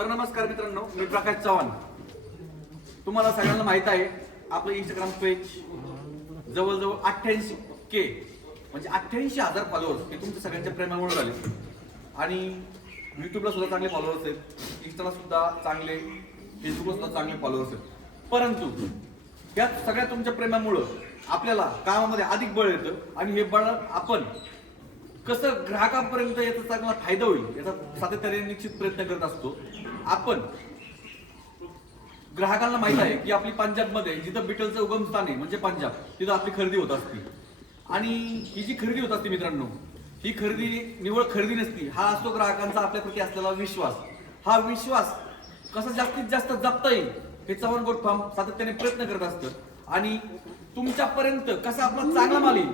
तर नमस्कार मित्रांनो, मी प्रकाश चव्हाण. तुम्हाला सगळ्यांना माहित आहे आपलं इंस्टाग्राम पेज जवळजवळ 88K म्हणजे 88,000 फॉलोअर्स हे तुमच्या सगळ्यांच्या प्रेमामुळे झाले. आणि युट्यूबला सुद्धा चांगले फॉलोअर्स आहेत, इंस्टाला सुद्धा चांगले, फेसबुकला सुद्धा चांगले फॉलोअर्स आहेत. परंतु या सगळ्या तुमच्या प्रेमामुळं आपल्याला कामामध्ये अधिक बळ येतं आणि हे बळ आपण कसं ग्राहकांपर्यंत याचा चांगला फायदा होईल याचा सातत्याने निश्चित प्रयत्न करत असतो. आपण ग्राहकांना माहित आहे की आपली पंजाबमध्ये जिथं बिटलचं उगमस्थान आहे म्हणजे पंजाब, तिथं आपली खरेदी होत असते. आणि ही जी खरेदी होत असते मित्रांनो, ही खरेदी निव्वळ खरेदी नसती, हा असतो ग्राहकांचा आपल्याप्रती असलेला विश्वास. हा विश्वास कसा जास्तीत जास्त जपता येईल हे चव्हाण गोट फार्म सातत्याने प्रयत्न करत असतं. आणि तुमच्यापर्यंत कसा आपला चांगला माल येईल,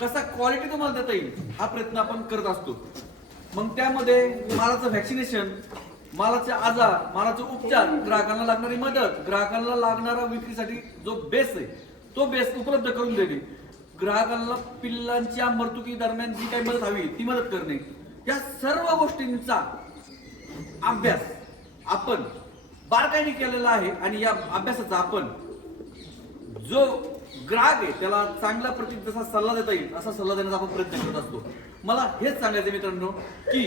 कसा क्वालिटी तुम्हाला देता येईल हा प्रयत्न आपण करत असतो. मग त्यामध्ये मालाचं व्हॅक्सिनेशन, मालाचे आजार, मालाचे उपचार, ग्राहकांना लागणारी मदत, ग्राहकांना लागणारा विक्रीसाठी जो बेस आहे तो बेस उपलब्ध करून देणे, ग्राहकांना पिल्लांच्या मर्तुकी दरम्यान जी काही मदत हवी ती मदत करणे, या सर्व गोष्टींचा अभ्यास आपण बारकाईने केलेला आहे. आणि या अभ्यासाचा आपण जो ग्राहक आहे त्याला चांगल्या प्रतीचा जसा सल्ला देता येईल असा सल्ला देण्याचा आपण प्रयत्न करत असतो. मला हेच सांगायचं मित्रांनो की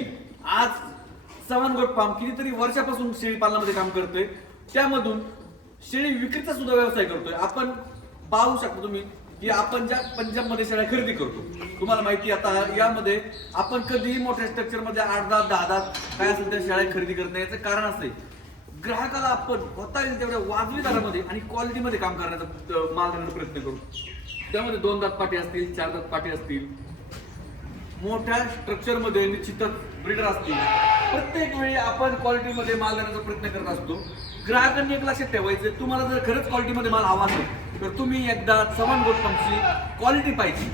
आज चव्हाण गोट फार्म कितीतरी वर्षापासून शेळी पालनामध्ये काम करतोय, त्यामधून शेळी विक्रीचा सुद्धा व्यवसाय करतोय. आपण पाहू शकता तुम्ही की आपण ज्या पंजाबमध्ये शेळ्या खरेदी करतो, तुम्हाला माहिती आता यामध्ये आपण कधीही मोठ्या स्ट्रक्चर मध्ये 8-10, 10 काय असेल त्या शेळ्या खरेदी करत नाही. याचं कारण असं आहे ग्राहकाला आपण होता येईल तेवढ्या वाजवी दरामध्ये आणि क्वालिटीमध्ये काम करण्याचा माल देण्याचा प्रयत्न करू. त्यामध्ये 2 दात पाटी असतील, 4 दात पाटी असतील, मोठ्या स्ट्रक्चर मध्ये निश्चितच ब्रीडर असतील. प्रत्येक वेळी आपण क्वालिटीमध्ये माल देण्याचा प्रयत्न करत असतो. ग्राहकांनी एक लक्षात ठेवायचं, तुम्हाला जर खरंच क्वालिटीमध्ये माल हवा असेल तर तुम्ही एकदा चव्हाण गोट फार्मची क्वालिटी पाहिजे.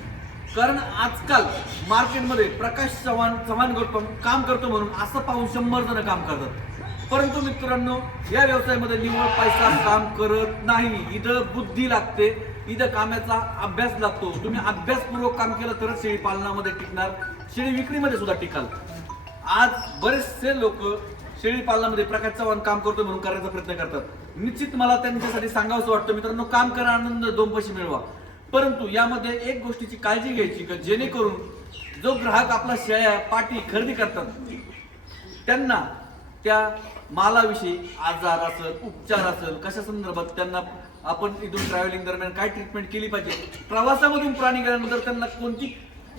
कारण आजकाल मार्केटमध्ये प्रकाश चव्हाण गोट फार्म काम करतो म्हणून असं पाहून 100 जण काम करतात. परंतु मित्रांनो, या व्यवसायामध्ये निव्वळ पैसा काम करत नाही. इथं बुद्धी लागते, इथं कामाचा अभ्यास लागतो. तुम्ही अभ्यासपूर्वक काम केलं तरच शेळी पालनामध्ये टिकणार, शेळी विक्रीमध्ये सुद्धा टिकाल. आज बरेचसे लोक शेळी पालनामध्ये प्रकाश चव्हाण काम करतो म्हणून करायचा प्रयत्न करतात. निश्चित मला त्यांच्यासाठी सांगावंसं वाटतं मित्रांनो, काम करा, आनंद 2 पैसे मिळवा. परंतु यामध्ये एक गोष्टीची काळजी घ्यायची की जेणेकरून जो ग्राहक आपला शेळ्या पाटी खरेदी करतात त्यांना त्या मालाविषयी आजार असेल, उपचार असेल, कशा संदर्भात त्यांना आपण इथून ट्रॅव्हलिंग दरम्यान काय ट्रीटमेंट केली पाहिजे, प्रवासामधून प्राणी गेल्यानंतर त्यांना कोणती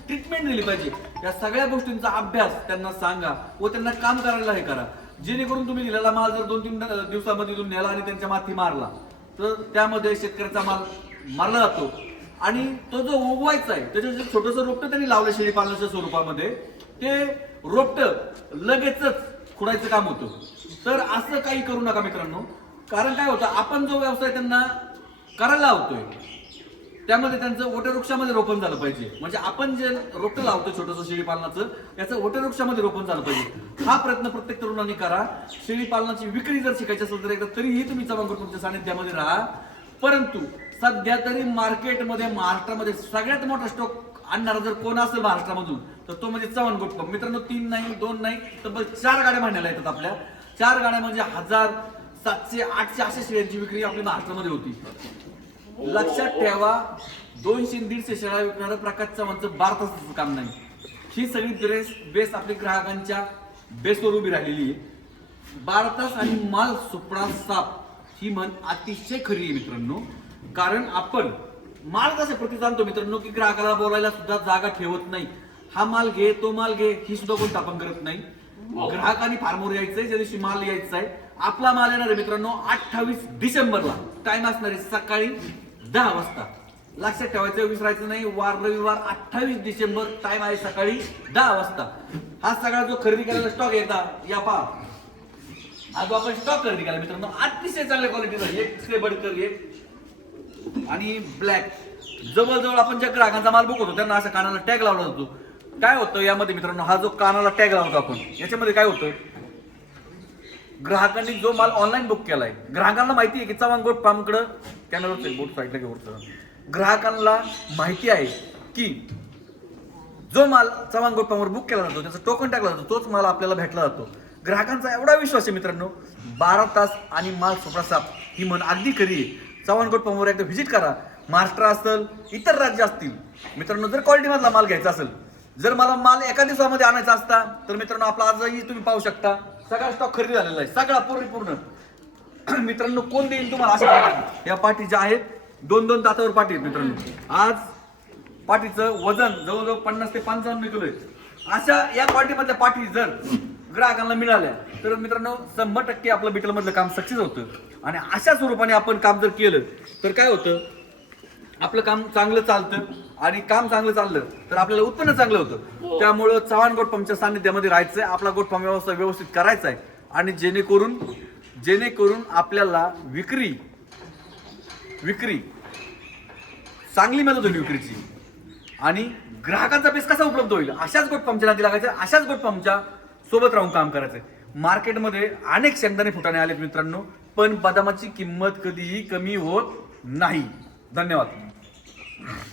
ट्रीटमेंट दिली पाहिजे, या सगळ्या गोष्टींचा अभ्यास त्यांना सांगा व त्यांना काम करायला हे करा. जेणेकरून तुम्ही दिलेला माल जर 2-3 दिवसामध्ये इथून नेला आणि त्यांच्या माथी मारला तर त्यामध्ये शेतकऱ्याचा माल मारला जातो. आणि तो जो उगवायचा आहे त्याचं जे छोटंसं रोपटं त्यांनी लावलं शेळी पालनाच्या स्वरूपामध्ये, ते रोपटं लगेचच खुडायचं काम होतं. तर असं काही करू नका मित्रांनो. कारण काय होतं, आपण जो व्यवसाय त्यांना करायला लावतोय त्यामध्ये त्यांचं वटवृक्षामध्ये रोपण झालं पाहिजे. म्हणजे आपण जे रोपटं लावतोय छोटंसं शेळी पालनाचं, याचं वटवृक्षामध्ये रोपण झालं पाहिजे. हा प्रयत्न प्रत्येक तरुणांनी करा. शेळी पालनाची विक्री जर शिकायची असेल तर एकदा तरीही तुम्ही चव्हाण गोट फार्मच्या सानिध्यामध्ये राहा. परंतु सध्या तरी मार्केटमध्ये महाराष्ट्रामध्ये सगळ्यात मोठा स्टॉक आणणारा जर कोण असेल महाराष्ट्रामधून तर तो म्हणजे चव्हाण गोट फार्म. मित्रांनो, 3 नाही, 2 नाही, तब्बल 4 गाड्या मांडायला येतात. आपल्या 4 गाड्या म्हणजे 1000, 700, 800 अशा शेळ्यांची विक्री आपली महाराष्ट्रामध्ये होती. लक्षात ठेवा, 200-150 शेळ्या विकणारं प्रकाश चव्हाणचं भारताचं काम नाही. ही सगळी बेस आपली ग्राहकांच्या बेसवर उभी राहिलेली आहे. भारतास आणि माल सुपडा साप ही म्हण अतिशय खरी आहे मित्रांनो. कारण आपण माल कशा प्रती जाणतो मित्रांनो की ग्राहकाला बोलायला सुद्धा जागा ठेवत नाही. हा माल घे, तो माल घे, ही सुद्धा गोष्ट आपण करत नाही. ग्राहकांनी फार्मवर यायचंय, ज्या दिवशी माल यायचा आहे. आपला माल येणार आहे मित्रांनो 28 डिसेंबरला. टाइम असणार आहे सकाळी 10 वाजता. लक्षात ठेवायचं, विसरायचं नाही. वार रविवार 28 डिसेंबर, टाइम आहे सकाळी 10 वाजता. हा सगळा जो खरेदी केलेला स्टॉक एकदा या पहा. आज आपण स्टॉक खरेदी केला मित्रांनो, अतिशय चांगल्या क्वालिटीचा, एक से बडकर एक आणि ब्लॅक. जवळजवळ आपण ज्या ग्राहकांचा माल बुक होतो त्यांना अशा कानाला टॅग लावला जातो. काय होतं यामध्ये मित्रांनो, हा जो कानाला टॅग लावतो आपण, याच्यामध्ये काय होतं, ग्राहकांनी जो माल ऑनलाईन बुक केलाय, ग्राहकांना माहिती आहे की चव्हाण गोट फार्मकडं कॅमेरावर बोट साईडला घेऊन ग्राहकांना माहिती आहे की जो माल चव्हाण गोट फार्मवर बुक केला जातो त्याचा टोकन टाकला जातो, तोच माल आपल्याला भेटला जातो. ग्राहकांचा एवढा विश्वास आहे मित्रांनो, 12 तास आणि माल सोपडा साफ ही म्हण अगदी खरी आहे. चव्हाण गोट फार्मवर एकदा व्हिजिट करा. महाराष्ट्र असेल, इतर राज्य असतील मित्रांनो, जर क्वालिटी मधला माल घ्यायचा असेल, जर मला माल एका दिवसामध्ये आणायचा असता तर मित्रांनो आपला आजही तुम्ही पाहू शकता सगळा स्टॉक खरेदी झालेला आहे, सगळा पूर्ण. मित्रांनो कोण देईल तुम्हाला अशा पाटी? या पाटी ज्या आहेत 2-2 दातावर पाटी आहेत मित्रांनो. आज पाटीचं वजन जवळजवळ 50 ते 55 किलो आहे. अशा या क्वालिटी मधल्या पाटी जर ग्राहकांना मिळाल्या तर मित्रांनो 100% आपलं बिटल मधलं काम सक्सेस होतं. आणि अशा स्वरूपाने आपण काम जर केलं तर काय होतं, आपलं काम चांगलं चालतं. आणि काम चांगलं चाललं तर आपल्याला उत्पन्न चांगलं होतं. त्यामुळं चव्हाण गोट फार्मच्या सानिध्यामध्ये राहायचंय, आपला गोट फार्म व्यवस्था व्यवस्थित करायचा आहे. आणि जेणेकरून आपल्याला विक्री चांगली मदत होईल विक्रीची. आणि ग्राहकांचा बेस कसा उपलब्ध होईल, अशाच गोट फार्मच्या नादी लागायचं, अशाच गोट फार्मच्या सोबत राहून काम करायचंय. मार्केटमध्ये अनेक शेंगदाणे फुटाणे आलेत मित्रांनो, पण बदामाची किंमत कधीही कमी होत नाही. धन्यवाद.